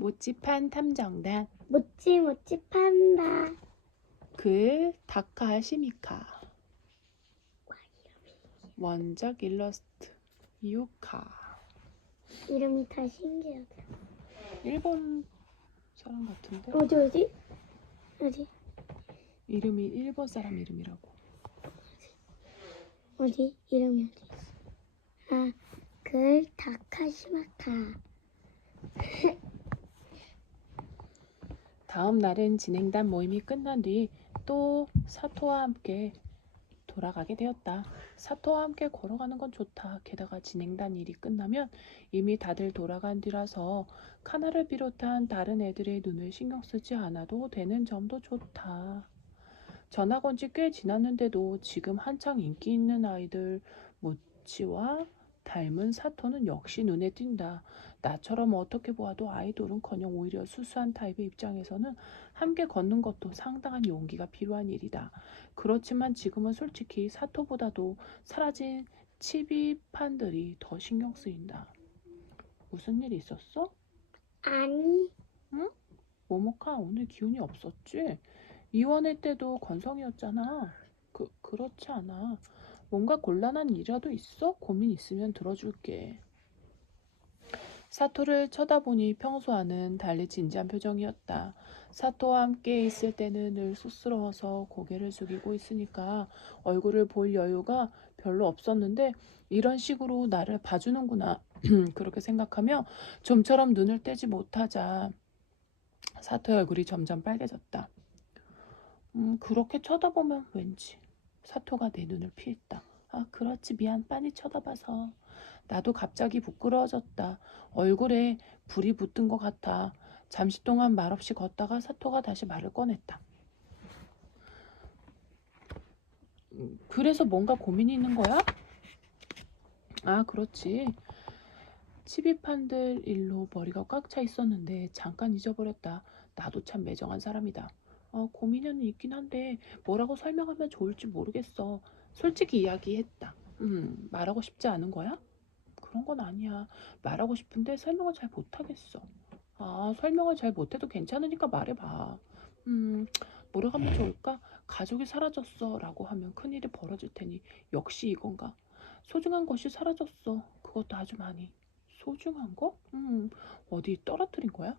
모찌판 탐정단 모찌 판다. 글 다카시미카 원작 일러스트 유카. 이름이 다 신기하다. 일본 사람 같은데? 어디? 이름이 일본 사람 이름이라고. 어디? 이름이 어디 있어? 아, 글 다카시마카. 다음 날은 진행단 모임이 끝난 뒤 또 사토와 함께 돌아가게 되었다. 사토와 함께 걸어가는 건 좋다. 게다가 진행단 일이 끝나면 이미 다들 돌아간 뒤라서 카나를 비롯한 다른 애들의 눈을 신경 쓰지 않아도 되는 점도 좋다. 전학 온 지 꽤 지났는데도 지금 한창 인기 있는 아이들 모치와 닮은 사토는 역시 눈에 띈다. 나처럼 어떻게 보아도 아이돌은커녕 오히려 수수한 타입의 입장에서는 함께 걷는 것도 상당한 용기가 필요한 일이다. 그렇지만 지금은 솔직히 사토보다도 사라진 치비판들이 더 신경 쓰인다. 무슨 일 있었어? 아니, 응? 모모카 오늘 기운이 없었지? 이원회 때도 건성이었잖아. 그렇지 않아. 뭔가 곤란한 일이라도 있어? 고민 있으면 들어줄게. 사토를 쳐다보니 평소와는 달리 진지한 표정이었다. 사토와 함께 있을 때는 늘 쑥스러워서 고개를 숙이고 있으니까 얼굴을 볼 여유가 별로 없었는데 이런 식으로 나를 봐주는구나. 그렇게 생각하며 좀처럼 눈을 떼지 못하자 사토의 얼굴이 점점 빨개졌다. 그렇게 쳐다보면 왠지. 사토가 내 눈을 피했다. 아, 그렇지. 미안. 빤히 쳐다봐서. 나도 갑자기 부끄러워졌다. 얼굴에 불이 붙은 것 같아. 잠시 동안 말없이 걷다가 사토가 다시 말을 꺼냈다. 그래서 뭔가 고민이 있는 거야? 아, 그렇지. 치비판들 일로 머리가 꽉 차 있었는데 잠깐 잊어버렸다. 나도 참 매정한 사람이다. 고민은 있긴 한데 뭐라고 설명하면 좋을지 모르겠어. 솔직히 이야기했다. 말하고 싶지 않은 거야? 그런 건 아니야. 말하고 싶은데 설명을 잘 못하겠어. 아, 설명을 잘 못해도 괜찮으니까 말해봐. 뭐라고 하면 좋을까? 가족이 사라졌어 라고 하면 큰일이 벌어질 테니 역시 이건가? 소중한 것이 사라졌어. 그것도 아주 많이. 소중한 거? 어디 떨어뜨린 거야?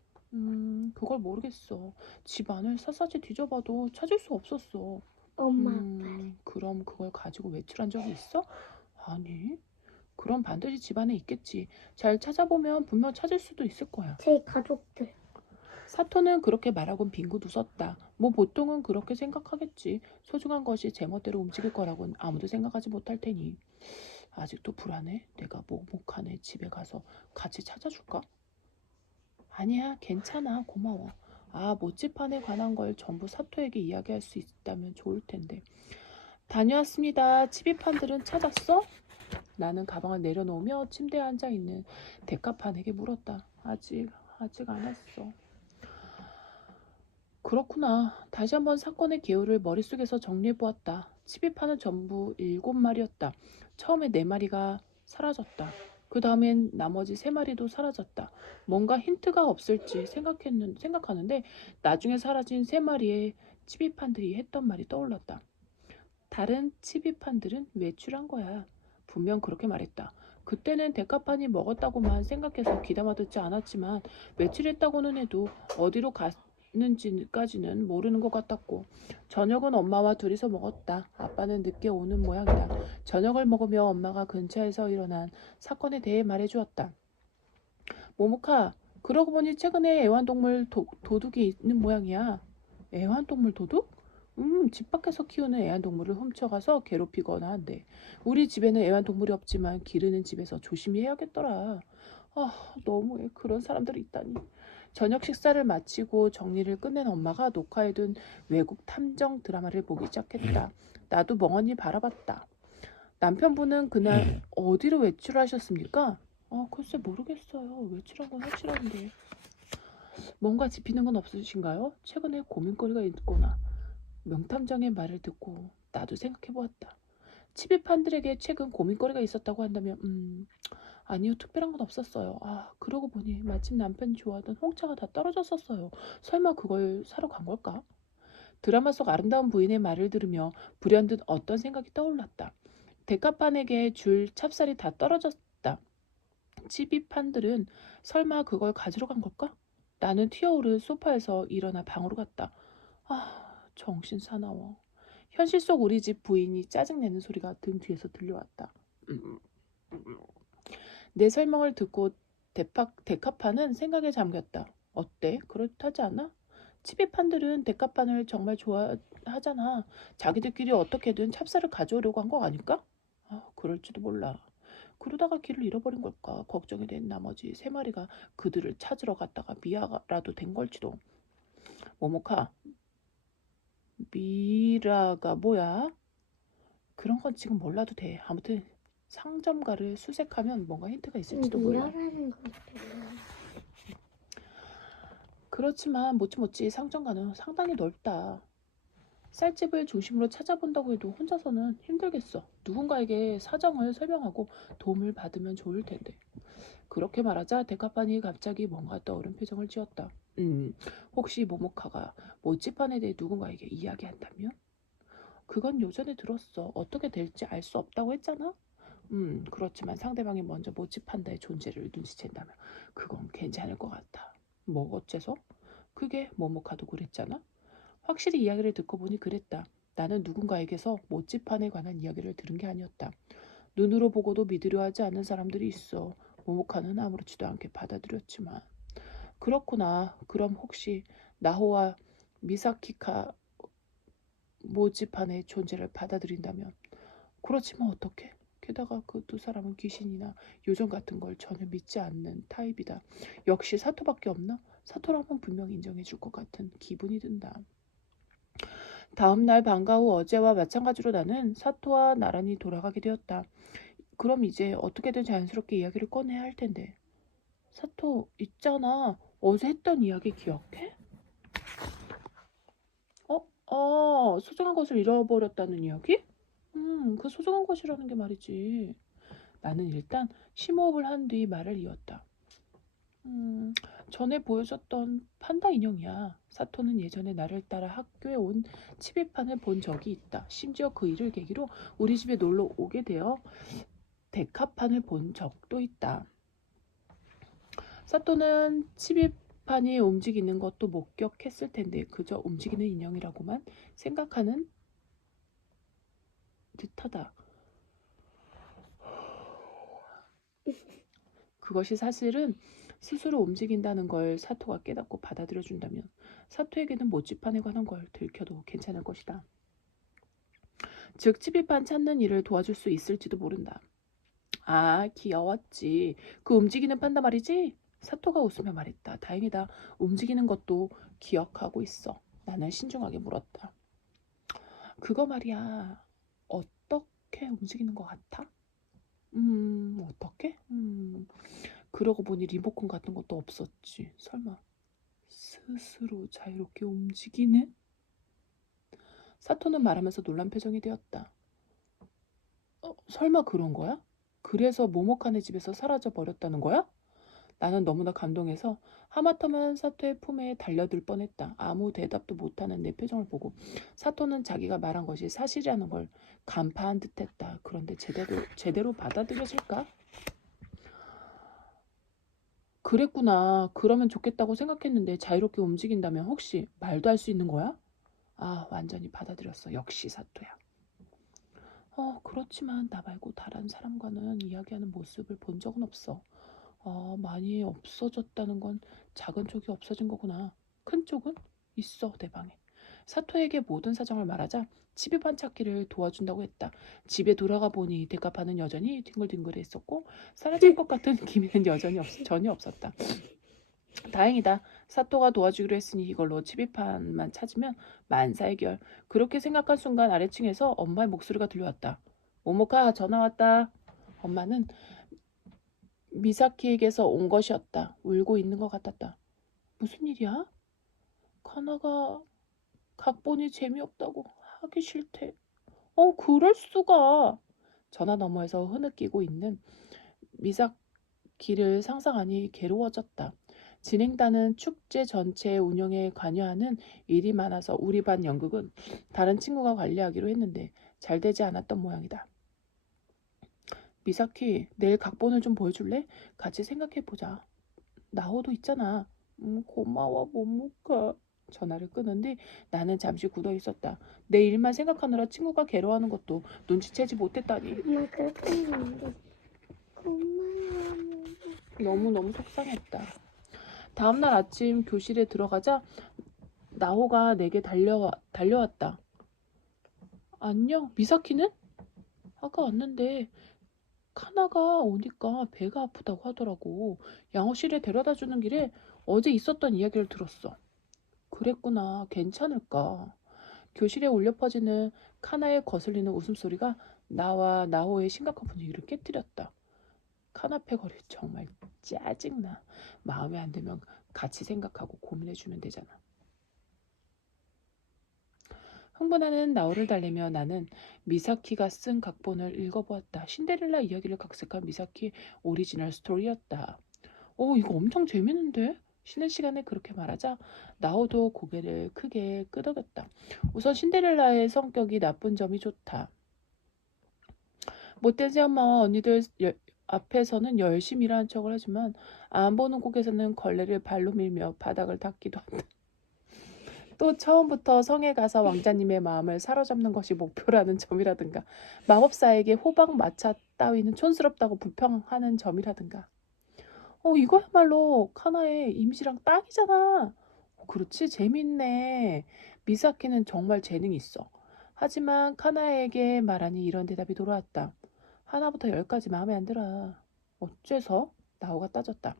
그걸 모르겠어. 집 안을 샅샅이 뒤져봐도 찾을 수 없었어. 엄마, 아빠. 그럼 그걸 가지고 외출한 적이 있어? 아니. 그럼 반드시 집 안에 있겠지. 잘 찾아보면 분명 찾을 수도 있을 거야. 제 가족들. 사토는 그렇게 말하곤 빙긋 웃었다. 뭐 보통은 그렇게 생각하겠지. 소중한 것이 제멋대로 움직일 거라고는 아무도 생각하지 못할 테니. 아직도 불안해? 내가 모모카네 집에 가서 같이 찾아줄까? 아니야, 괜찮아. 고마워. 아, 모찌판에 관한 걸 전부 사토에게 이야기할 수 있다면 좋을 텐데. 다녀왔습니다. 치비판들은 찾았어? 나는 가방을 내려놓으며 침대에 앉아있는 데카판에게 물었다. 아직 안 왔어. 그렇구나. 다시 한번 사건의 개요를 머릿속에서 정리해보았다. 치비판은 전부 7마리였다. 처음에 4마리가 사라졌다. 그 다음엔 나머지 3마리도 사라졌다. 뭔가 힌트가 없을지 생각하는데 나중에 사라진 3마리의 치비판들이 했던 말이 떠올랐다. 다른 치비판들은 외출한 거야. 분명 그렇게 말했다. 그때는 데카판이 먹었다고만 생각해서 귀담아 듣지 않았지만 외출했다고는 해도 어디로 갔는지까지는 모르는 것 같았고 저녁은 엄마와 둘이서 먹었다. 아빠는 늦게 오는 모양이다. 저녁을 먹으며 엄마가 근처에서 일어난 사건에 대해 말해주었다. 모모카, 그러고 보니 최근에 애완동물 도둑이 있는 모양이야. 애완동물 도둑? 집 밖에서 키우는 애완동물을 훔쳐가서 괴롭히거나 한대. 우리 집에는 애완동물이 없지만 기르는 집에서 조심히 해야겠더라. 아, 너무해. 그런 사람들이 있다니. 저녁 식사를 마치고 정리를 끝낸 엄마가 녹화해둔 외국 탐정 드라마를 보기 시작했다. 나도 멍하니 바라봤다. 남편분은 그날 어디로 외출하셨습니까? 글쎄 모르겠어요. 외출한 건 확실한데. 뭔가 짚히는 건 없으신가요? 최근에 고민거리가 있거나. 명탐정의 말을 듣고 나도 생각해보았다. 치비판들에게 최근 고민거리가 있었다고 한다면 아니요, 특별한 건 없었어요. 아, 그러고 보니 마침 남편이 좋아하던 홍차가 다 떨어졌었어요. 설마 그걸 사러 간 걸까? 드라마 속 아름다운 부인의 말을 들으며 불현듯 어떤 생각이 떠올랐다. 대카판에게 줄 찹쌀이 다 떨어졌다. 치비판들은 설마 그걸 가지러 간 걸까? 나는 튀어오른 소파에서 일어나 방으로 갔다. 아, 정신 사나워. 현실 속 우리 집 부인이 짜증내는 소리가 등 뒤에서 들려왔다. 내 설명을 듣고 데카판은 생각에 잠겼다. 어때? 그렇다지 않아? 치비판들은 데카판을 정말 좋아하잖아. 자기들끼리 어떻게든 찹쌀을 가져오려고 한 거 아닐까? 아, 그럴지도 몰라. 그러다가 길을 잃어버린 걸까? 걱정이 된 나머지 세 마리가 그들을 찾으러 갔다가 미아라도 된 걸지도. 모모카, 미라가 뭐야? 그런 건 지금 몰라도 돼. 아무튼 상점가를 수색하면 뭔가 힌트가 있을지도 몰라. 미라라는 것도 그렇지만 모찌모찌 상점가는 상당히 넓다. 쌀집을 중심으로 찾아본다고 해도 혼자서는 힘들겠어. 누군가에게 사정을 설명하고 도움을 받으면 좋을 텐데. 그렇게 말하자 데카판이 갑자기 뭔가 떠오른 표정을 지었다. 혹시 모모카가 모찌판에 대해 누군가에게 이야기한다면? 그건 요전에 들었어. 어떻게 될지 알 수 없다고 했잖아? 그렇지만 상대방이 먼저 모찌판다의 존재를 눈치챈다면 그건 괜찮을 것 같아. 뭐 어째서? 그게 모모카도 그랬잖아? 확실히 이야기를 듣고 보니 그랬다. 나는 누군가에게서 모찌판에 관한 이야기를 들은 게 아니었다. 눈으로 보고도 믿으려 하지 않는 사람들이 있어. 모모카는 아무렇지도 않게 받아들였지만. 그렇구나. 그럼 혹시 나호와 미사키카 모찌판의 존재를 받아들인다면 그렇지만 어떡해? 게다가 그 두 사람은 귀신이나 요정 같은 걸 전혀 믿지 않는 타입이다. 역시 사토밖에 없나? 사토라면 분명 인정해 줄 것 같은 기분이 든다. 다음 날 방과 후 어제와 마찬가지로 나는 사토와 나란히 돌아가게 되었다. 그럼 이제 어떻게든 자연스럽게 이야기를 꺼내야 할 텐데. 사토, 있잖아. 어제 했던 이야기 기억해? 소중한 것을 잃어버렸다는 이야기? 그 소중한 것이라는 게 말이지. 나는 일단 심호흡을 한 뒤 말을 이었다. 전에 보여줬던 판다 인형이야. 사토는 예전에 나를 따라 학교에 온 치비판을 본 적이 있다. 심지어 그 일을 계기로 우리 집에 놀러 오게 되어 데카판을 본 적도 있다. 사토는 치비판이 움직이는 것도 목격했을 텐데 그저 움직이는 인형이라고만 생각하는 듯하다. 그것이 사실은 스스로 움직인다는 걸 사토가 깨닫고 받아들여준다면 사토에게는 모찌판에 관한 걸 들켜도 괜찮을 것이다. 즉 치비판 찾는 일을 도와줄 수 있을지도 모른다. 아, 귀여웠지. 그 움직이는 판다 말이지? 사토가 웃으며 말했다. 다행이다. 움직이는 것도 기억하고 있어. 나는 신중하게 물었다. 그거 말이야. 어떻게 움직이는 것 같아? 어떻게? 그러고 보니 리모컨 같은 것도 없었지. 설마 스스로 자유롭게 움직이는? 사토는 말하면서 놀란 표정이 되었다. 설마 그런 거야? 그래서 모모카네 집에서 사라져 버렸다는 거야? 나는 너무나 감동해서 하마터면 사토의 품에 달려들 뻔했다. 아무 대답도 못하는 내 표정을 보고 사토는 자기가 말한 것이 사실이라는 걸 간파한 듯했다. 그런데 제대로 받아들여질까? 그랬구나. 그러면 좋겠다고 생각했는데 자유롭게 움직인다면 혹시 말도 할 수 있는 거야? 아, 완전히 받아들였어. 역시 사토야. 그렇지만 나 말고 다른 사람과는 이야기하는 모습을 본 적은 없어. 많이 없어졌다는 건 작은 쪽이 없어진 거구나. 큰 쪽은 있어, 내 방에. 사토에게 모든 사정을 말하자 집에반 찾기를 도와준다고 했다. 집에 돌아가 보니 대가판은 여전히 뒹굴뒹굴했었고 사라질 것 같은 기미는 여전히 전혀 없었다. 다행이다. 사토가 도와주기로 했으니 이걸로 치비판만 찾으면 만사해결. 그렇게 생각한 순간 아래층에서 엄마의 목소리가 들려왔다. 모모카, 전화 왔다. 엄마는 미사키에게서 온 것이었다. 울고 있는 것 같았다. 무슨 일이야? 카나가 각본이 재미없다고 하기 싫대. 그럴 수가. 전화 너머에서 흐느끼고 있는 길을 상상하니 괴로워졌다. 진행단은 축제 전체 운영에 관여하는 일이 많아서 우리 반 연극은 다른 친구가 관리하기로 했는데 잘 되지 않았던 모양이다. 미사키, 내일 각본을 좀 보여줄래? 같이 생각해보자. 나호도 있잖아. 고마워, 모모카. 전화를 끊은 뒤 나는 잠시 굳어 있었다. 내 일만 생각하느라 친구가 괴로워하는 것도 눈치채지 못했다니. 엄마 그렇게 했는데 고마워. 너무너무 속상했다. 다음날 아침 교실에 들어가자 나호가 내게 달려왔다. 안녕, 미사키는? 아까 왔는데 카나가 오니까 배가 아프다고 하더라고. 양호실에 데려다 주는 길에 어제 있었던 이야기를 들었어. 그랬구나. 괜찮을까? 교실에 울려 퍼지는 카나의 거슬리는 웃음소리가 나와 나호의 심각한 분위기를 깨뜨렸다. 카나페거리 정말 짜증나. 마음에 안 들면 같이 생각하고 고민해주면 되잖아. 흥분하는 나호를 달래며 나는 미사키가 쓴 각본을 읽어보았다. 신데렐라 이야기를 각색한 미사키 오리지널 스토리였다. 이거 엄청 재밌는데? 쉬는 시간에 그렇게 말하자 나호도 고개를 크게 끄덕였다. 우선 신데렐라의 성격이 나쁜 점이 좋다. 못되지 엄마와 언니들 앞에서는 열심히 일하는 척을 하지만 안 보는 곳에서는 걸레를 발로 밀며 바닥을 닦기도 한다. 또 처음부터 성에 가서 왕자님의 마음을 사로잡는 것이 목표라는 점이라든가 마법사에게 호박 마차 따위는 촌스럽다고 불평하는 점이라든가 이거야말로 카나의 이미지랑 딱이잖아. 그렇지, 재밌네. 미사키는 정말 재능이 있어. 하지만 카나에게 말하니 이런 대답이 돌아왔다. 하나부터 열까지 마음에 안 들어. 어째서? 나호가 따졌다.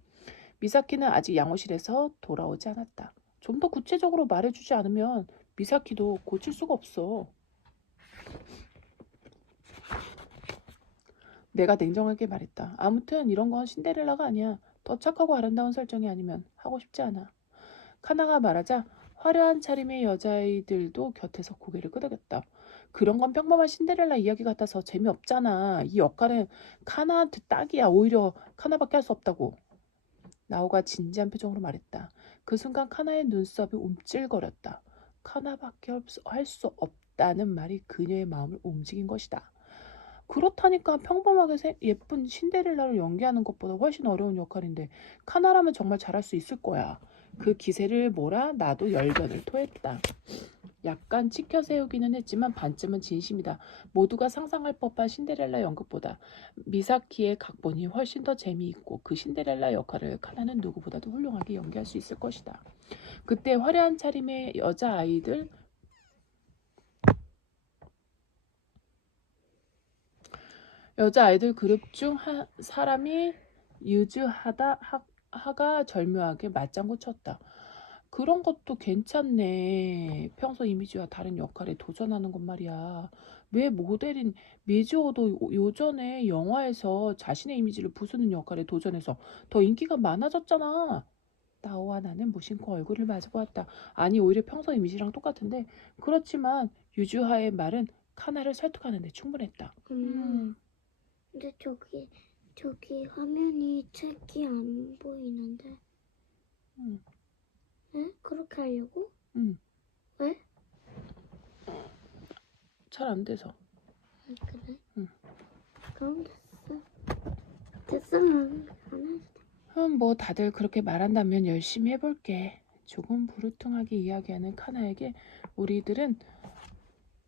미사키는 아직 양호실에서 돌아오지 않았다. 좀 더 구체적으로 말해주지 않으면 미사키도 고칠 수가 없어. 내가 냉정하게 말했다. 아무튼 이런 건 신데렐라가 아니야. 더 착하고 아름다운 설정이 아니면 하고 싶지 않아. 카나가 말하자 화려한 차림의 여자아이들도 곁에서 고개를 끄덕였다. 그런 건 평범한 신데렐라 이야기 같아서 재미없잖아. 이 역할은 카나한테 딱이야. 오히려 카나밖에 할 수 없다고. 나호가 진지한 표정으로 말했다. 그 순간 카나의 눈썹이 움찔거렸다. 카나밖에 할 수 없다는 말이 그녀의 마음을 움직인 것이다. 그렇다니까 평범하게 예쁜 신데렐라를 연기하는 것보다 훨씬 어려운 역할인데 카나라면 정말 잘할 수 있을 거야. 그 기세를 몰아 나도 열변을 토했다. 약간 치켜 세우기는 했지만 반쯤은 진심이다. 모두가 상상할 법한 신데렐라 연극보다 미사키의 각본이 훨씬 더 재미있고 그 신데렐라 역할을 카나는 누구보다도 훌륭하게 연기할 수 있을 것이다. 그때 화려한 차림의 여자아이들 그룹 중 한 사람이 하가 절묘하게 맞장구 쳤다. 그런 것도 괜찮네. 평소 이미지와 다른 역할에 도전하는 것 말이야. 왜 모델인 미즈오도 요전에 영화에서 자신의 이미지를 부수는 역할에 도전해서 더 인기가 많아졌잖아. 나와 나는 무심코 얼굴을 마주보았다. 아니 오히려 평소 이미지랑 똑같은데 그렇지만 유주하의 말은 카나를 설득하는 데 충분했다. 근데 저기 화면이 책이 안 보이는데. 응? 그렇게 하려고? 응. 왜? 잘 안 돼서. 그래? 응. 그럼 됐어. 됐으면 안 해도 돼. 뭐 다들 그렇게 말한다면 열심히 해볼게. 조금 부르퉁하게 이야기하는 카나에게 우리들은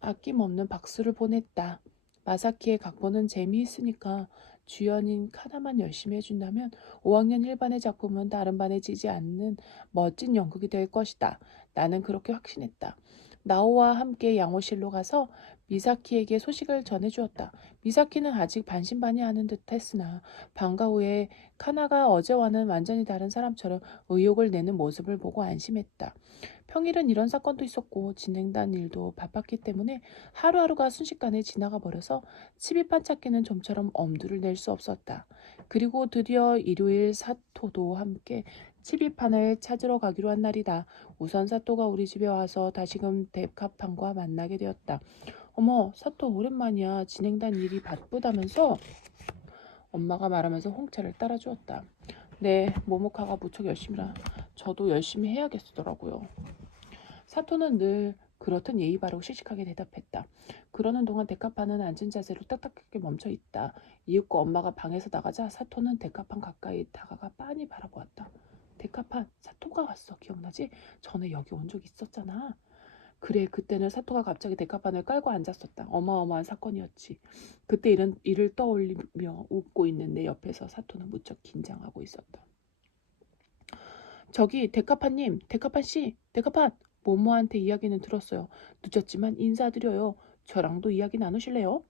아낌없는 박수를 보냈다. 마사키의 각본은 재미있으니까 주연인 카나만 열심히 해준다면 5학년 1반의 작품은 다른 반에 지지 않는 멋진 연극이 될 것이다. 나는 그렇게 확신했다. 나오와 함께 양호실로 가서 미사키에게 소식을 전해주었다. 미사키는 아직 반신반의하는 듯 했으나 방과 후에 카나가 어제와는 완전히 다른 사람처럼 의욕을 내는 모습을 보고 안심했다. 평일은 이런 사건도 있었고 진행단 일도 바빴기 때문에 하루하루가 순식간에 지나가 버려서 치비판 찾기는 좀처럼 엄두를 낼 수 없었다. 그리고 드디어 일요일 사토도 함께 치비판을 찾으러 가기로 한 날이다. 우선 사토가 우리 집에 와서 다시금 데카판과 만나게 되었다. 어머, 사토 오랜만이야. 진행단 일이 바쁘다면서? 엄마가 말하면서 홍차를 따라주었다. 네, 모모카가 무척 열심히라. 저도 열심히 해야겠더라고요. 사토는 늘 그렇듯 예의 바르고 씩씩하게 대답했다. 그러는 동안 데카판은 앉은 자세로 딱딱하게 멈춰 있다. 이윽고 엄마가 방에서 나가자 사토는 데카판 가까이 다가가 빤히 바라보았다. 데카판, 사토가 왔어. 기억나지? 전에 여기 온 적 있었잖아. 그래, 그때는 사토가 갑자기 데카판을 깔고 앉았었다. 어마어마한 사건이었지. 그때 일을 떠올리며 웃고 있는 내 옆에서 사토는 무척 긴장하고 있었다. 저기 데카판님, 데카판씨, 데카판! 모모한테 이야기는 들었어요. 늦었지만 인사드려요. 저랑도 이야기 나누실래요?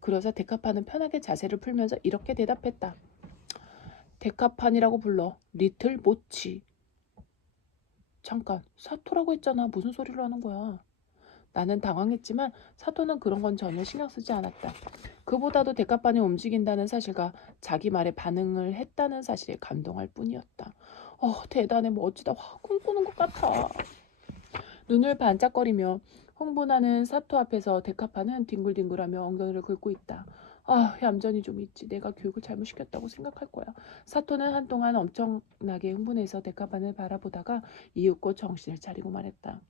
그러자 데카판은 편하게 자세를 풀면서 이렇게 대답했다. 데카판이라고 불러. 리틀 모치. 잠깐, 사토라고 했잖아. 무슨 소리를 하는 거야? 나는 당황했지만 사토는 그런 건 전혀 신경 쓰지 않았다. 그보다도 데카판이 움직인다는 사실과 자기 말에 반응을 했다는 사실에 감동할 뿐이었다. 대단해. 멋지다. 와, 꿈꾸는 것 같아. 눈을 반짝거리며 흥분하는 사토 앞에서 데카판은 뒹굴뒹굴하며 엉덩이를 긁고 있다. 얌전히 좀 있지. 내가 교육을 잘못 시켰다고 생각할 거야. 사토는 한동안 엄청나게 흥분해서 데카판을 바라보다가 이윽고 정신을 차리고 말했다.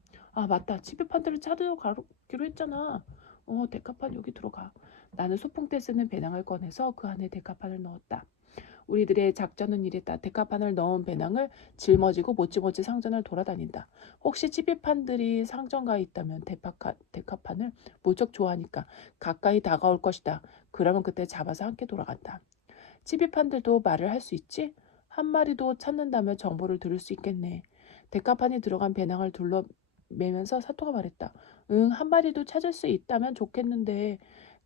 맞다. 치비판들을 찾으러 가기로 했잖아. 데카판 여기 들어가. 나는 소풍 때 쓰는 배낭을 꺼내서 그 안에 데카판을 넣었다. 우리들의 작전은 이랬다. 데카판을 넣은 배낭을 짊어지고 모찌모찌 상전을 돌아다닌다. 혹시 치비판들이 상점가에 있다면 데카판을 무척 좋아하니까 가까이 다가올 것이다. 그러면 그때 잡아서 함께 돌아간다. 치비판들도 말을 할 수 있지? 한 마리도 찾는다면 정보를 들을 수 있겠네. 데카판이 들어간 배낭을 둘러매면서 사토가 말했다. 응, 한 마리도 찾을 수 있다면 좋겠는데.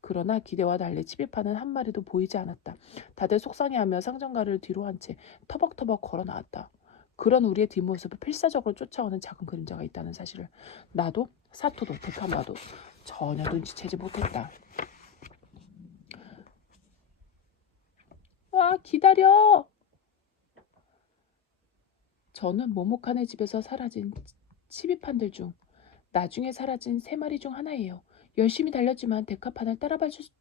그러나 기대와 달리 치비판은 한 마리도 보이지 않았다. 다들 속상해하며 상점가를 뒤로 한 채 터벅터벅 걸어 나왔다. 그런 우리의 뒷모습을 필사적으로 쫓아오는 작은 그림자가 있다는 사실을 나도 사토도 데카마도 전혀 눈치채지 못했다. 와, 기다려! 저는 모모칸의 집에서 사라진 치비판들 중 나중에 사라진 3마리 중 하나예요. 열심히 달렸지만 데카판을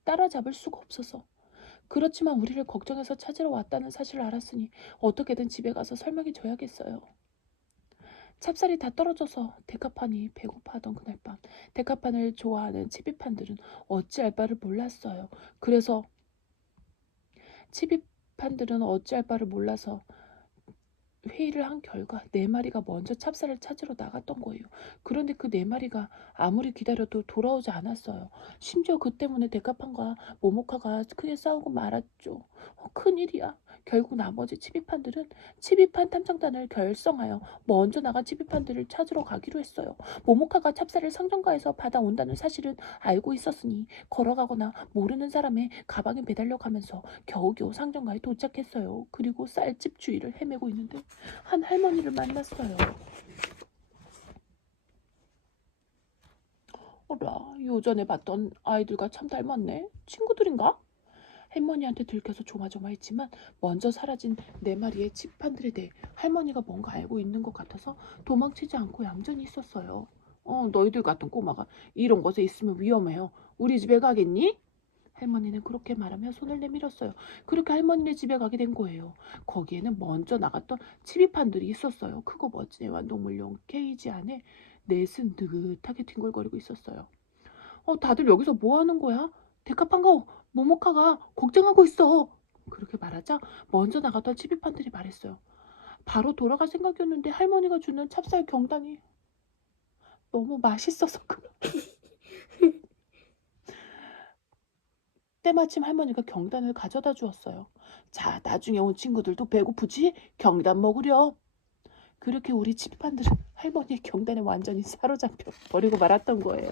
따라잡을 수가 없어서. 그렇지만 우리를 걱정해서 찾으러 왔다는 사실을 알았으니 어떻게든 집에 가서 설명해 줘야겠어요. 찹쌀이 다 떨어져서 데카판이 배고파하던 그날 밤 데카판을 좋아하는 치비판들은 어찌할 바를 몰랐어요. 그래서 치비판들은 어찌할 바를 몰라서 회의를 한 결과 4마리가 먼저 찹쌀을 찾으러 나갔던 거예요. 그런데 그 4마리가 아무리 기다려도 돌아오지 않았어요. 심지어 그 때문에 데카판과 모모카가 크게 싸우고 말았죠. 큰일이야. 결국 나머지 치비판들은 치비판 탐정단을 결성하여 먼저 나간 치비판들을 찾으러 가기로 했어요. 모모카가 찹쌀을 상점가에서 받아온다는 사실은 알고 있었으니 걸어가거나 모르는 사람의 가방에 매달려 가면서 겨우겨우 상점가에 도착했어요. 그리고 쌀집 주위를 헤매고 있는데 한 할머니를 만났어요. 어라, 요전에 봤던 아이들과 참 닮았네. 친구들인가? 할머니한테 들켜서 조마조마했지만 먼저 사라진 4마리의 치판들에 대해 할머니가 뭔가 알고 있는 것 같아서 도망치지 않고 얌전히 있었어요. 너희들 같은 꼬마가 이런 곳에 있으면 위험해요. 우리 집에 가겠니? 할머니는 그렇게 말하며 손을 내밀었어요. 그렇게 할머니네 집에 가게 된 거예요. 거기에는 먼저 나갔던 치비판들이 있었어요. 크고 멋진 애와 동물용 케이지 안에 넷은 느긋하게 뒹굴거리고 있었어요. 다들 여기서 뭐 하는 거야? 데카판과 모모카가 걱정하고 있어. 그렇게 말하자 먼저 나갔던 치비판들이 말했어요. 바로 돌아갈 생각이었는데 할머니가 주는 찹쌀 경단이 너무 맛있어서 그래. 때마침 할머니가 경단을 가져다 주었어요. 자, 나중에 온 친구들도 배고프지? 경단 먹으렴. 그렇게 우리 치비판들은 할머니의 경단에 완전히 사로잡혀 버리고 말았던 거예요.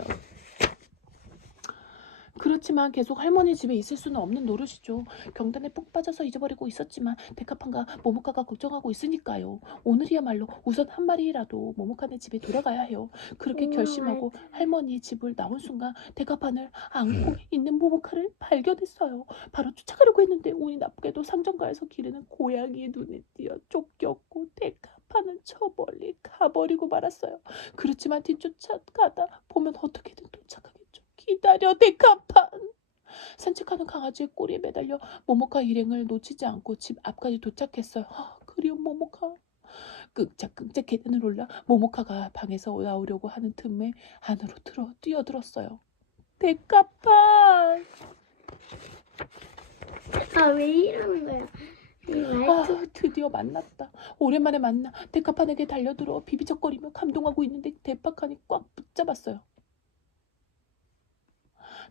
그렇지만 계속 할머니 집에 있을 수는 없는 노릇이죠. 경단에 푹 빠져서 잊어버리고 있었지만 데카판과 모모카가 걱정하고 있으니까요. 오늘이야말로 우선 한 마리라도 모모카네 집에 돌아가야 해요. 그렇게 결심하고 할머니 집을 나온 순간 데카판을 안고 있는 모모카를 발견했어요. 바로 쫓아가려고 했는데 운이 나쁘게도 상점가에서 기르는 고양이의 눈에 띄어 쫓겼고 데카판은 저 멀리 가버리고 말았어요. 그렇지만 뒤쫓아가다 보면 어떻게든 도착하겠죠. 기다려, 데카판. 산책하는 강아지의 꼬리에 매달려 모모카 일행을 놓치지 않고 집 앞까지 도착했어요. 그리운 모모카. 끙짝끙짝 계단을 올라 모모카가 방에서 나오려고 하는 틈에 안으로 뛰어들었어요. 데카판! 왜 이러는 거야? 이 말투. 드디어 만났다. 오랜만에 만나 데카판에게 달려들어 비비적거리며 감동하고 있는데 데카판이 꽉 붙잡았어요.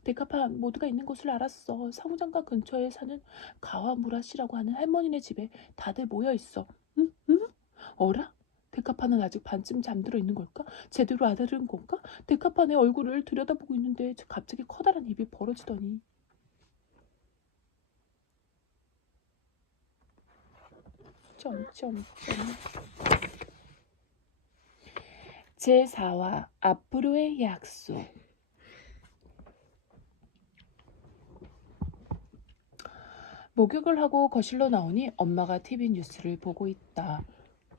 데카판, 모두가 있는 곳을 알았어. 사무장과 근처에 사는 가와무라 씨라고 하는 할머니네 집에 다들 모여 있어. 응? 응? 어라? 데카판은 아직 반쯤 잠들어 있는 걸까? 제대로 알아들은 건가? 데카판의 얼굴을 들여다보고 있는데 갑자기 커다란 입이 벌어지더니 점점점. 제4화 앞으로의 약속. 목욕을 하고 거실로 나오니 엄마가 TV 뉴스를 보고 있다.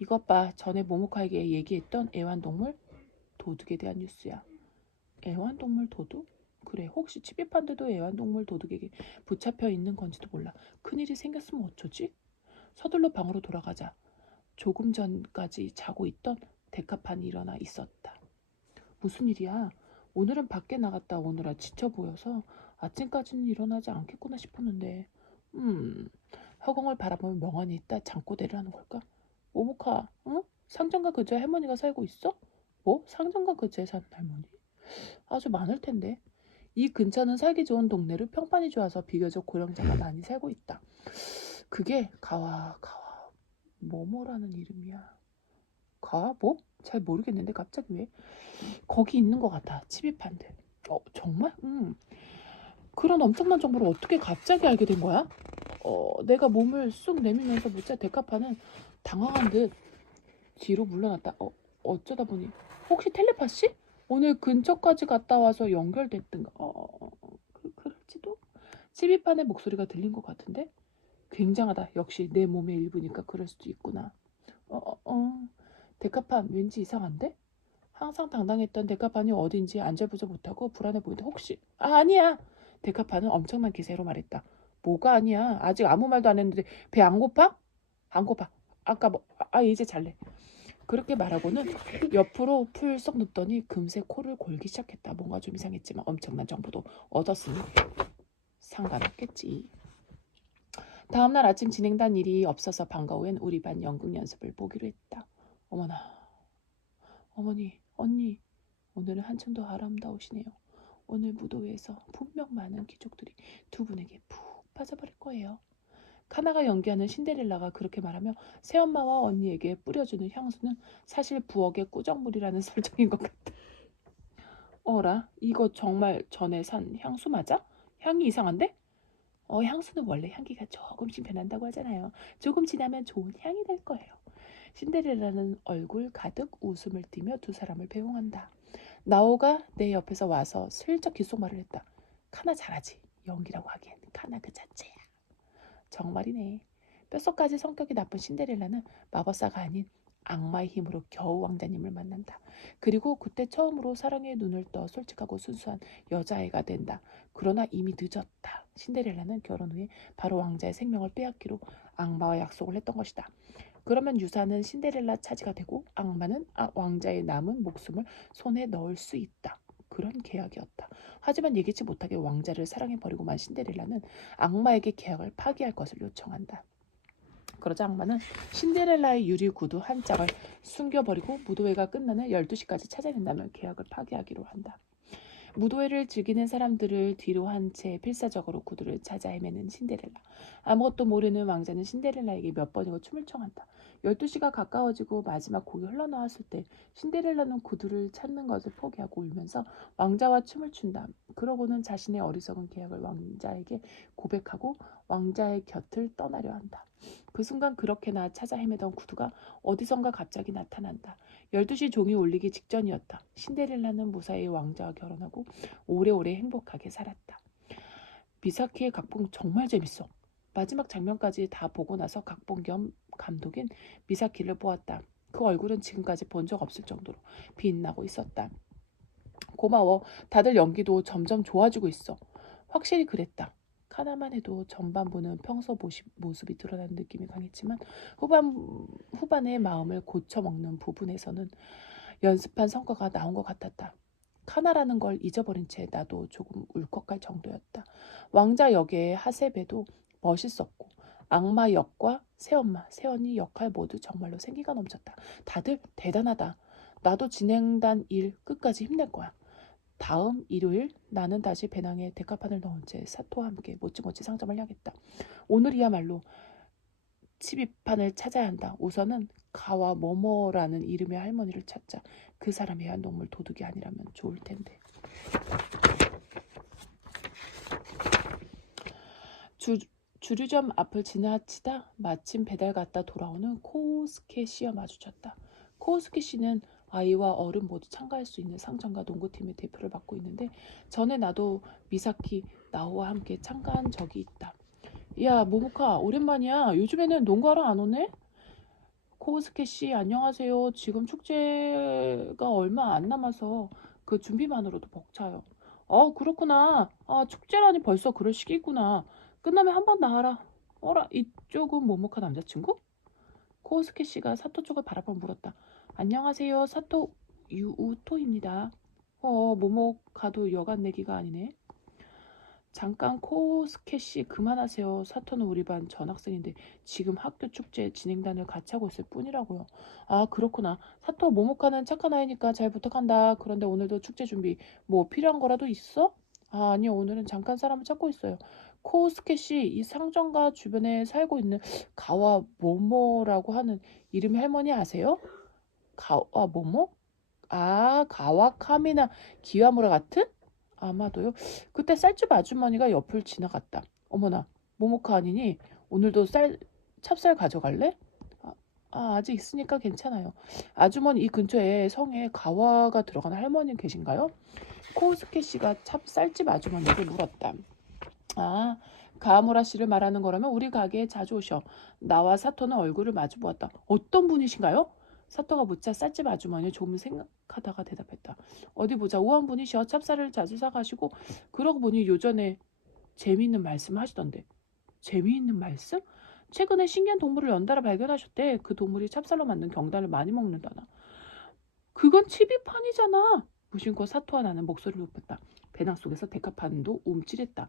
이것 봐, 전에 모모카에게 얘기했던 애완동물 도둑에 대한 뉴스야. 애완동물 도둑? 그래, 혹시 치비판데도 애완동물 도둑에게 붙잡혀 있는 건지도 몰라. 큰일이 생겼으면 어쩌지? 서둘러 방으로 돌아가자. 조금 전까지 자고 있던 데카판이 일어나 있었다. 무슨 일이야? 오늘은 밖에 나갔다 오느라 지쳐 보여서 아침까지는 일어나지 않겠구나 싶었는데 허공을 바라보며 멍하니 있다 잠꼬대를 하는 걸까? 모모카, 응? 상점가 근처에 할머니가 살고 있어? 뭐? 상점가 근처에 사는 할머니? 아주 많을 텐데. 이 근처는 살기 좋은 동네로 평판이 좋아서 비교적 고령자가 많이 살고 있다. 그게 가와 뭐뭐라는 이름이야. 가와 뭐? 잘 모르겠는데 갑자기 왜? 거기 있는 것 같아. 치비판들. 정말? 그런 엄청난 정보를 어떻게 갑자기 알게 된 거야? 내가 몸을 쑥 내밀면서 묻자 데카파는 당황한 듯 뒤로 물러났다. 어쩌다 보니 혹시 텔레파시? 오늘 근처까지 갔다 와서 연결됐든가. 그럴지도? 치비판의 목소리가 들린 것 같은데? 굉장하다. 역시 내 몸의 일부니까 그럴 수도 있구나. 데카판 왠지 이상한데? 항상 당당했던 데카판이 어딘지 안절부절 못하고 불안해 보인다. 혹시? 아니야. 데카판은 엄청난 기세로 말했다. 뭐가 아니야? 아직 아무 말도 안 했는데 배 안 고파? 안 고파. 아까 이제 잘래. 그렇게 말하고는 옆으로 풀썩 눕더니 금세 코를 골기 시작했다. 뭔가 좀 이상했지만 엄청난 정보도 얻었으니 상관없겠지. 다음날 아침 진행된 일이 없어서 방과 후엔 우리 반 연극 연습을 보기로 했다. 어머나, 어머니, 언니, 오늘은 한층 더 아름다우시네요. 오늘 무도회에서 분명 많은 귀족들이 두 분에게 푹 빠져버릴 거예요. 카나가 연기하는 신데렐라가 그렇게 말하며 새엄마와 언니에게 뿌려주는 향수는 사실 부엌의 꾸정물이라는 설정인 것 같다. 어라? 이거 정말 전에 산 향수 맞아? 향이 이상한데? 향수는 원래 향기가 조금씩 변한다고 하잖아요. 조금 지나면 좋은 향이 될 거예요. 신데렐라는 얼굴 가득 웃음을 띠며 두 사람을 배웅한다. 나오가 내 옆에서 와서 슬쩍 귓속말을 했다. 카나 잘하지. 연기라고 하기엔 카나 그 자체야. 정말이네. 뼛속까지 성격이 나쁜 신데렐라는 마법사가 아닌 악마의 힘으로 겨우 왕자님을 만난다. 그리고 그때 처음으로 사랑의 눈을 떠 솔직하고 순수한 여자애가 된다. 그러나 이미 늦었다. 신데렐라는 결혼 후에 바로 왕자의 생명을 빼앗기로 악마와 약속을 했던 것이다. 그러면 유사는 신데렐라 차지가 되고 악마는 왕자의 남은 목숨을 손에 넣을 수 있다. 그런 계약이었다. 하지만 예기치 못하게 왕자를 사랑해버리고 만 신데렐라는 악마에게 계약을 파기할 것을 요청한다. 그러자 악마는 신데렐라의 유리 구두 한 짝을 숨겨버리고 무도회가 끝나는 12시까지 찾아낸다면 계약을 파기하기로 한다. 무도회를 즐기는 사람들을 뒤로 한 채 필사적으로 구두를 찾아 헤매는 신데렐라. 아무것도 모르는 왕자는 신데렐라에게 몇 번이고 춤을 청한다. 12시가 가까워지고 마지막 곡이 흘러나왔을 때 신데렐라는 구두를 찾는 것을 포기하고 울면서 왕자와 춤을 춘다. 그러고는 자신의 어리석은 계약을 왕자에게 고백하고 왕자의 곁을 떠나려 한다. 그 순간 그렇게나 찾아 헤매던 구두가 어디선가 갑자기 나타난다. 12시 종이 울리기 직전이었다. 신데렐라는 무사히 왕자와 결혼하고 오래오래 행복하게 살았다. 미사키의 각본 정말 재밌어. 마지막 장면까지 다 보고 나서 각본 겸 감독인 미사키를 보았다. 그 얼굴은 지금까지 본 적 없을 정도로 빛나고 있었다. 고마워. 다들 연기도 점점 좋아지고 있어. 확실히 그랬다. 카나만 해도 전반부는 평소 모습이 드러나는 느낌이 강했지만 후반의 마음을 고쳐먹는 부분에서는 연습한 성과가 나온 것 같았다. 카나라는 걸 잊어버린 채 나도 조금 울컥할 정도였다. 왕자 역의 하세베도 멋있었고 악마 역과 새엄마, 새언니 역할 모두 정말로 생기가 넘쳤다. 다들 대단하다. 나도 진행단 일 끝까지 힘낼 거야. 다음 일요일 나는 다시 배낭에 데카판을 넣은 채 사토와 함께 모찌모찌 상점을 향했다. 오늘이야말로 치비판을 찾아야 한다. 우선은 가와 뭐뭐라는 이름의 할머니를 찾자. 그 사람의 애완동물 도둑이 아니라면 좋을 텐데. 주류점 앞을 지나치다 마침 배달 갔다 돌아오는 코우스케 씨와 마주쳤다. 코우스케 씨는 아이와 어른 모두 참가할 수 있는 상점과 농구팀의 대표를 맡고 있는데 전에 나도 미사키 나오와 함께 참가한 적이 있다. 야, 모모카 오랜만이야. 요즘에는 농구하러 안 오네? 코우스케 씨 안녕하세요. 지금 축제가 얼마 안 남아서 그 준비만으로도 벅차요. 그렇구나. 축제라니 벌써 그럴 시기구나. 끝나면 한 번 나와라. 어라, 이쪽은 모모카 남자친구? 코우스케 씨가 사토 쪽을 바라봐 물었다. 안녕하세요. 사토 유우토입니다. 모모카도 여간 내기가 아니네. 잠깐 코우스케 씨 그만하세요. 사토는 우리 반 전학생인데 지금 학교 축제 진행단을 같이 하고 있을 뿐이라고요. 아, 그렇구나. 사토 모모카는 착한 아이니까 잘 부탁한다. 그런데 오늘도 축제 준비 뭐 필요한 거라도 있어? 아니요. 오늘은 잠깐 사람을 찾고 있어요. 코우스케 씨, 이 상점가 주변에 살고 있는 가와 모모라고 하는 이름의 할머니 아세요? 가와 모모? 아, 가와카미나 기와무라 같은? 아마도요. 그때 쌀집 아주머니가 옆을 지나갔다. 어머나, 모모카 아니니? 오늘도 찹쌀 가져갈래? 아직 있으니까 괜찮아요. 아주머니 이 근처에 성에 가와가 들어간 할머니 계신가요? 코우스케 씨가 찹쌀집 아주머니에게 물었다. 아, 가하무라 씨를 말하는 거라면 우리 가게에 자주 오셔. 나와 사토는 얼굴을 마주 보았다. 어떤 분이신가요? 사토가 묻자 쌀집 아주머니 조금 생각하다가 대답했다. 어디 보자. 우한 분이셔. 찹쌀을 자주 사가시고 그러고 보니 요전에 재미있는 말씀 하시던데. 재미있는 말씀? 최근에 신기한 동물을 연달아 발견하셨대. 그 동물이 찹쌀로 만든 경단을 많이 먹는다나. 그건 치비판이잖아. 무심코 사토와 나는 목소리를 높였다. 배낭 속에서 데카판도 움찔했다.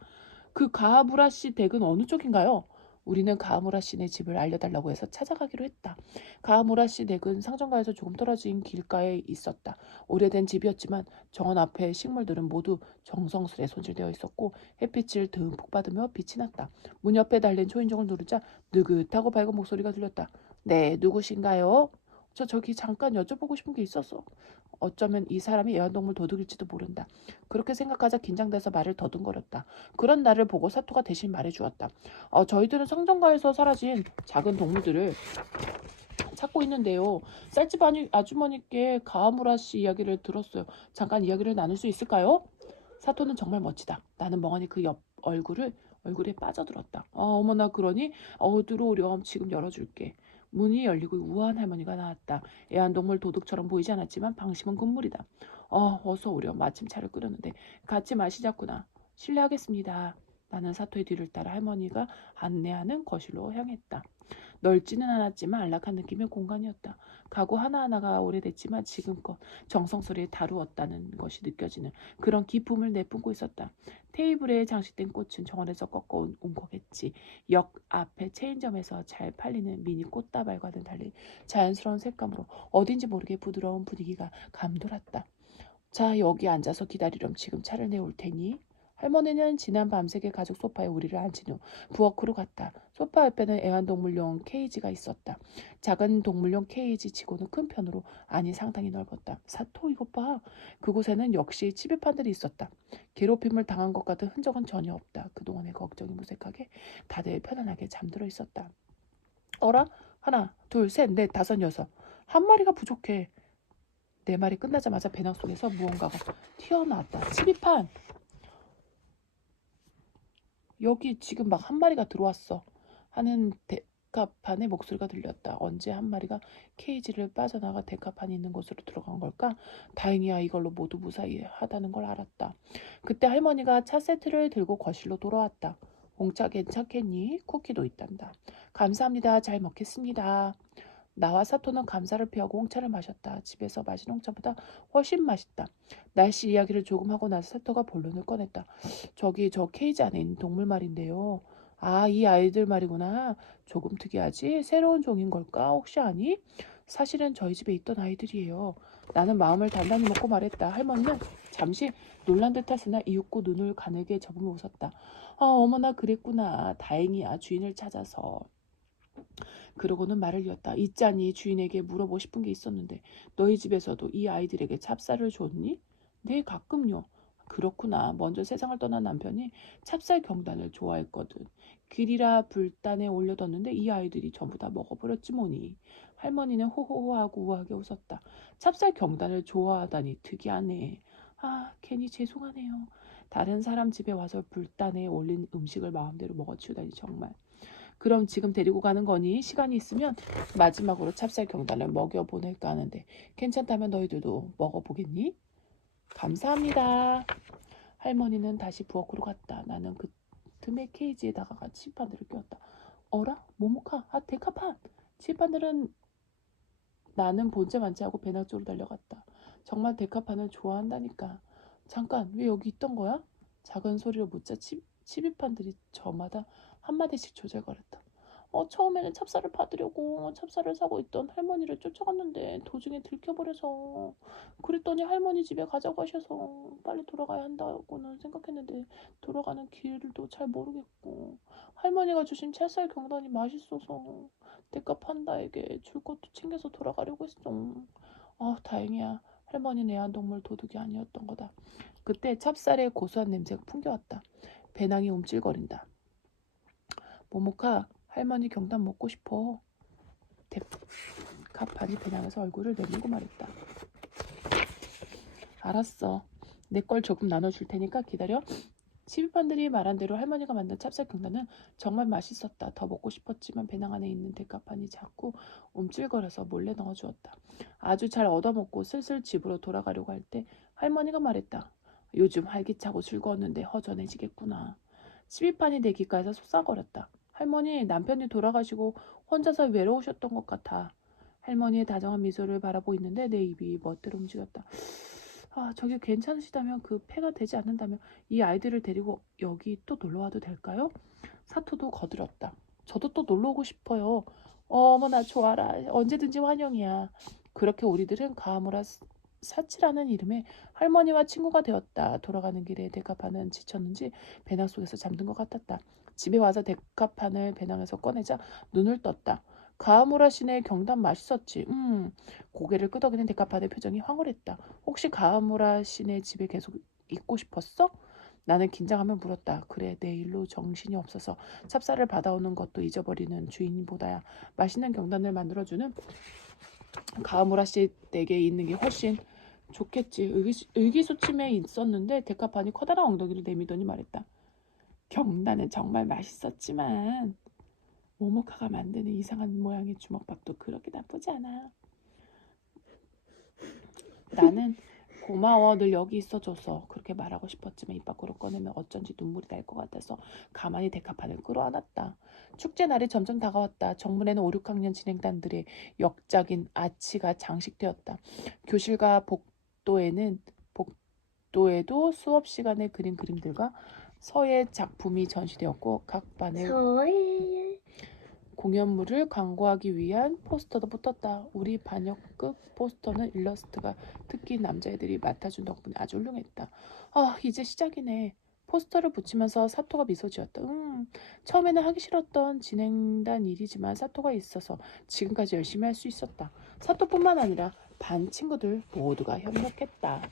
그 가하무라 씨 댁은 어느 쪽인가요? 우리는 가하무라 씨네 집을 알려달라고 해서 찾아가기로 했다. 가하무라 씨 댁은 상점가에서 조금 떨어진 길가에 있었다. 오래된 집이었지만 정원 앞에 식물들은 모두 정성스레 손질되어 있었고 햇빛을 듬뿍 받으며 빛이 났다. 문 옆에 달린 초인종을 누르자 느긋하고 밝은 목소리가 들렸다. 네, 누구신가요? 저기 잠깐 여쭤보고 싶은 게 있어서. 어쩌면 이 사람이 애완동물 도둑일지도 모른다. 그렇게 생각하자 긴장돼서 말을 더듬거렸다. 그런 나를 보고 사토가 대신 말해주었다. 저희들은 성정가에서 사라진 작은 동물들을 찾고 있는데요. 쌀집 아주머니께 가하무라 씨 이야기를 들었어요. 잠깐 이야기를 나눌 수 있을까요? 사토는 정말 멋지다. 나는 멍하니 그 옆 얼굴에 빠져들었다. 어머나 그러니? 들어오렴. 지금 열어줄게. 문이 열리고 우아한 할머니가 나왔다. 애완동물 도둑처럼 보이지 않았지만 방심은 금물이다. 어서 오렴. 마침 차를 끓였는데 같이 마시자꾸나. 실례하겠습니다. 나는 사토의 뒤를 따라 할머니가 안내하는 거실로 향했다. 넓지는 않았지만 안락한 느낌의 공간이었다. 가구 하나하나가 오래됐지만 지금껏 정성스레 다루었다는 것이 느껴지는 그런 기품을 내뿜고 있었다. 테이블에 장식된 꽃은 정원에서 꺾어온 거겠지. 역 앞에 체인점에서 잘 팔리는 미니 꽃다발과는 달리 자연스러운 색감으로 어딘지 모르게 부드러운 분위기가 감돌았다. 자, 여기 앉아서 기다리렴. 지금 차를 내올 테니. 할머니는 지난 밤새게 가죽 소파에 우리를 앉힌 후 부엌으로 갔다. 소파 옆에는 애완동물용 케이지가 있었다. 작은 동물용 케이지 치고는 큰 편으로 안이 상당히 넓었다. 사토 이것 봐. 그곳에는 역시 치비판들이 있었다. 괴롭힘을 당한 것 같은 흔적은 전혀 없다. 그동안의 걱정이 무색하게 다들 편안하게 잠들어 있었다. 어라? 하나, 둘, 셋, 넷, 다섯, 여섯. 한 마리가 부족해. 내 말이 끝나자마자 배낭 속에서 무언가가 튀어나왔다. 치비판! 여기 지금 막 한 마리가 들어왔어. 하는 데카판의 목소리가 들렸다. 언제 한 마리가 케이지를 빠져나가 데카판이 있는 곳으로 들어간 걸까? 다행이야. 이걸로 모두 무사히하다는 걸 알았다. 그때 할머니가 차 세트를 들고 거실로 돌아왔다. 홍차 괜찮겠니? 쿠키도 있단다. 감사합니다. 잘 먹겠습니다. 나와 사토는 감사를 표하고 홍차를 마셨다. 집에서 마신 홍차보다 훨씬 맛있다. 날씨 이야기를 조금 하고 나서 사토가 본론을 꺼냈다. 저기 저 케이지 안에 있는 동물 말인데요. 아, 이 아이들 말이구나. 조금 특이하지? 새로운 종인 걸까? 혹시 아니? 사실은 저희 집에 있던 아이들이에요. 나는 마음을 단단히 먹고 말했다. 할머니는 잠시 놀란 듯했으나 이윽고 눈을 가늘게 접으며 웃었다. 아, 어머나 그랬구나. 다행이야. 주인을 찾아서. 그러고는 말을 이었다. 있자니 주인에게 물어보고 싶은 게 있었는데 너희 집에서도 이 아이들에게 찹쌀을 줬니? 네, 가끔요. 그렇구나. 먼저 세상을 떠난 남편이 찹쌀 경단을 좋아했거든. 길이라 불단에 올려뒀는데 이 아이들이 전부 다 먹어버렸지 뭐니. 할머니는 호호호하고 우아하게 웃었다. 찹쌀 경단을 좋아하다니 특이하네. 아, 괜히 죄송하네요. 다른 사람 집에 와서 불단에 올린 음식을 마음대로 먹어치우다니 정말. 그럼 지금 데리고 가는 거니? 시간이 있으면 마지막으로 찹쌀 경단을 먹여보낼까 하는데 괜찮다면 너희들도 먹어보겠니? 감사합니다. 할머니는 다시 부엌으로 갔다. 나는 그 틈에 케이지에다가 칠판들을 끼웠다. 어라? 모모카? 아, 데카판! 칠판들은 나는 본체 만지하고 배낭 쪽으로 달려갔다. 정말 데카판을 좋아한다니까. 잠깐, 왜 여기 있던 거야? 작은 소리로 묻자 치비판들이 저마다 한마디씩 조잘거렸다. 처음에는 찹쌀을 받으려고 찹쌀을 사고 있던 할머니를 쫓아갔는데 도중에 들켜버려서 그랬더니 할머니 집에 가자고 하셔서 빨리 돌아가야 한다고는 생각했는데 돌아가는 길도 잘 모르겠고 할머니가 주신 찹쌀 경단이 맛있어서 대값 판다에게 줄 것도 챙겨서 돌아가려고 했어. 다행이야. 할머니는 애완동물 도둑이 아니었던 거다. 그때 찹쌀의 고소한 냄새가 풍겨왔다. 배낭이 움찔거린다. 모모카, 할머니 경단 먹고 싶어. 데카판이 배낭에서 얼굴을 내밀고 말했다. 알았어. 내 걸 조금 나눠줄 테니까 기다려. 치비판들이 말한 대로 할머니가 만든 찹쌀 경단은 정말 맛있었다. 더 먹고 싶었지만 배낭 안에 있는 데카판이 자꾸 움찔거려서 몰래 넣어주었다. 아주 잘 얻어먹고 슬슬 집으로 돌아가려고 할 때 할머니가 말했다. 요즘 활기차고 즐거웠는데 허전해지겠구나. 치비판이 내 귓가에서 속삭거렸다. 할머니, 남편이 돌아가시고 혼자서 외로우셨던 것 같아. 할머니의 다정한 미소를 바라보고 있는데 내 입이 멋대로 움직였다. 아, 저기 괜찮으시다면 그 폐가 되지 않는다면 이 아이들을 데리고 여기 또 놀러 와도 될까요? 사토도 거들었다. 저도 또 놀러 오고 싶어요. 어머나 좋아라. 언제든지 환영이야. 그렇게 우리들은 가하무라 사치라는 이름의 할머니와 친구가 되었다. 돌아가는 길에 데카판은 지쳤는지 배낭 속에서 잠든 것 같았다. 집에 와서 데카판을 배낭에서 꺼내자 눈을 떴다. 가하무라 씨네 경단 맛있었지. 고개를 끄덕이는 데카판의 표정이 황홀했다. 혹시 가하무라 씨네 집에 계속 있고 싶었어? 나는 긴장하며 물었다. 그래, 내 일로 정신이 없어서 찹쌀을 받아오는 것도 잊어버리는 주인보다야 맛있는 경단을 만들어주는 가하무라 씨 댁에 있는 게 훨씬 좋겠지. 의기소침해 있었는데 데카판이 커다란 엉덩이를 내미더니 말했다. 경단은 정말 맛있었지만 모모카가 만드는 이상한 모양의 주먹밥도 그렇게 나쁘지 않아. 나는 고마워. 늘 여기 있어줘서 그렇게 말하고 싶었지만 입 밖으로 꺼내면 어쩐지 눈물이 날 것 같아서 가만히 데카판을 끌어안았다. 축제 날이 점점 다가왔다. 정문에는 5, 6학년 진행단들의 역작인 아치가 장식되었다. 교실과 복도에도 수업 시간에 그린 그림들과 서예 작품이 전시되었고 각 반에 공연물을 광고하기 위한 포스터도 붙었다. 우리 반역극 포스터는 일러스트가 특히 남자애들이 맡아준 덕분에 아주 훌륭했다. 이제 시작이네. 포스터를 붙이면서 사토가 미소 지었다. 처음에는 하기 싫었던 진행단 일이지만 사토가 있어서 지금까지 열심히 할 수 있었다. 사토뿐만 아니라 반 친구들 모두가 협력했다.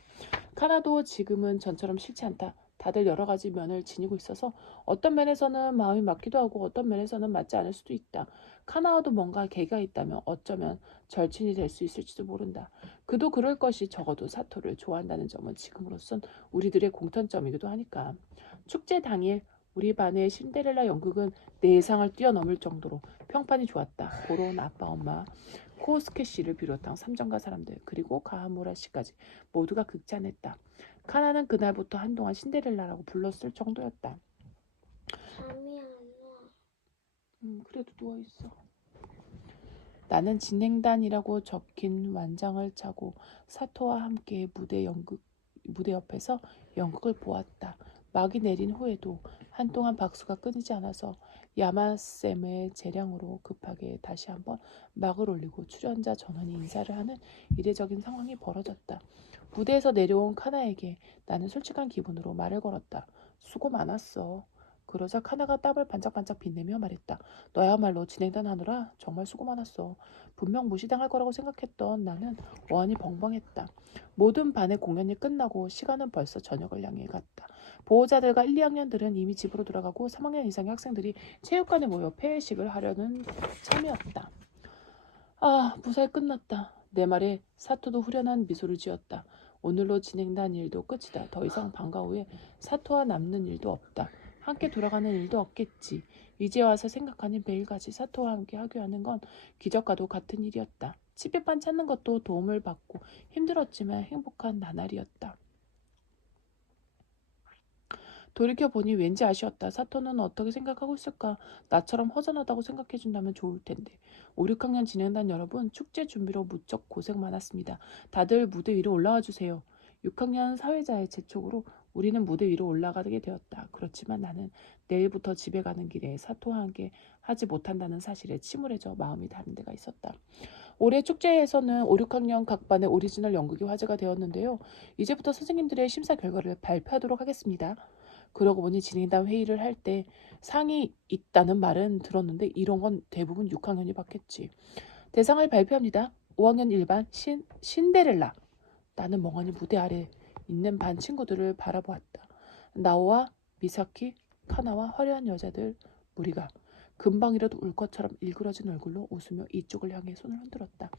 카나도 지금은 전처럼 싫지 않다. 다들 여러 가지 면을 지니고 있어서 어떤 면에서는 마음이 맞기도 하고 어떤 면에서는 맞지 않을 수도 있다. 카나와도 뭔가 계기가 있다면 어쩌면 절친이 될 수 있을지도 모른다. 그도 그럴 것이 적어도 사토를 좋아한다는 점은 지금으로선 우리들의 공통점이기도 하니까. 축제 당일 우리 반의 신데렐라 연극은 내 예상을 뛰어넘을 정도로 평판이 좋았다. 보러 온 아빠, 엄마, 코스케 씨를 비롯한 삼정가 사람들 그리고 가하무라 씨까지 모두가 극찬했다. 카나는 그날부터 한동안 신데렐라라고 불렀을 정도였다. 잠이 안 와. 그래도 누워있어. 나는 진행단이라고 적힌 완장을 차고 사토와 함께 무대 옆에서 연극을 보았다. 막이 내린 후에도 한동안 박수가 끊이지 않아서 야마쌤의 재량으로 급하게 다시 한번 막을 올리고 출연자 전원이 인사를 하는 이례적인 상황이 벌어졌다. 무대에서 내려온 카나에게 나는 솔직한 기분으로 말을 걸었다. 수고 많았어. 그러자 카나가 땀을 반짝반짝 빛내며 말했다. 너야말로 진행단 하느라 정말 수고 많았어. 분명 무시당할 거라고 생각했던 나는 어안이 벙벙했다. 모든 반의 공연이 끝나고 시간은 벌써 저녁을 향해 갔다. 보호자들과 1, 2학년들은 이미 집으로 돌아가고 3학년 이상의 학생들이 체육관에 모여 폐회식을 하려는 참이었다. 아, 무사히 끝났다. 내 말에 사토도 후련한 미소를 지었다. 오늘로 진행된 일도 끝이다. 더 이상 방과 후에 사토와 남는 일도 없다. 함께 돌아가는 일도 없겠지. 이제 와서 생각하니 매일같이 사토와 함께 하교 하는 건 기적과도 같은 일이었다. 치비반 찾는 것도 도움을 받고 힘들었지만 행복한 나날이었다. 돌이켜보니 왠지 아쉬웠다. 사토는 어떻게 생각하고 있을까? 나처럼 허전하다고 생각해준다면 좋을 텐데. 5, 6학년 진행단 여러분, 축제 준비로 무척 고생 많았습니다. 다들 무대 위로 올라와 주세요. 6학년 사회자의 재촉으로 우리는 무대 위로 올라가게 되었다. 그렇지만 나는 내일부터 집에 가는 길에 사토와 함께 하지 못한다는 사실에 침울해져 마음이 다른 데가 있었다. 올해 축제에서는 5, 6학년 각 반의 오리지널 연극이 화제가 되었는데요. 이제부터 선생님들의 심사 결과를 발표하도록 하겠습니다. 그러고 보니 진행단 회의를 할 때 상이 있다는 말은 들었는데 이런 건 대부분 6학년이 받겠지. 대상을 발표합니다. 5학년 1반 신데렐라. 나는 멍하니 무대 아래 있는 반 친구들을 바라보았다. 나오와 미사키, 카나와 화려한 여자들 무리가 금방이라도 울 것처럼 일그러진 얼굴로 웃으며 이쪽을 향해 손을 흔들었다.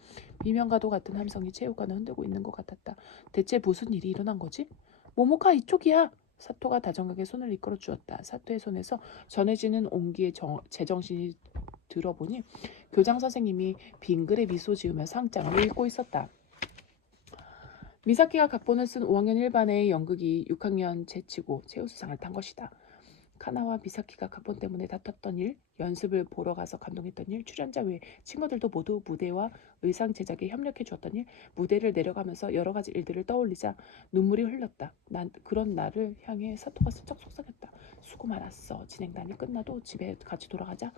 비명과도 같은 함성이 체육관을 흔들고 있는 것 같았다. 대체 무슨 일이 일어난 거지? 모모카 이쪽이야. 사토가 다정하게 손을 이끌어 주었다. 사토의 손에서 전해지는 온기의 제정신이 들어보니 교장 선생님이 빙그레 미소 지으며 상장을 읽고 있었다. 미사키가 각본을 쓴 5학년 1반의 연극이 6학년 제치고 최우수상을 탄 것이다. 카나와 미사키가 각본 때문에 다퉜던 일, 연습을 보러 가서 감동했던 일, 출연자 외 친구들도 모두 무대와 의상 제작에 협력해 주었던 일, 무대를 내려가면서 여러 가지 일들을 떠올리자 눈물이 흘렀다. 난 그런 나를 향해 사토가 슬쩍 속삭였다. 수고 많았어. 진행단이 끝나도 집에 같이 돌아가자.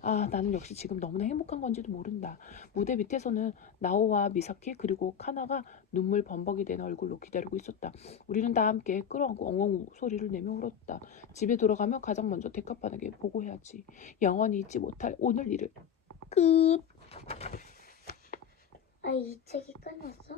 아, 나는 역시 지금 너무나 행복한 건지도 모른다. 무대 밑에서는 나오와 미사키 그리고 카나가 눈물 범벅이 된 얼굴로 기다리고 있었다. 우리는 다 함께 끌어안고 엉엉 소리를 내며 울었다. 집에 돌아가면 가장 먼저 데카판에게 보고해야지. 영원히 잊지 못할 오늘 일을. 끝. 아, 이 책이 끝났어?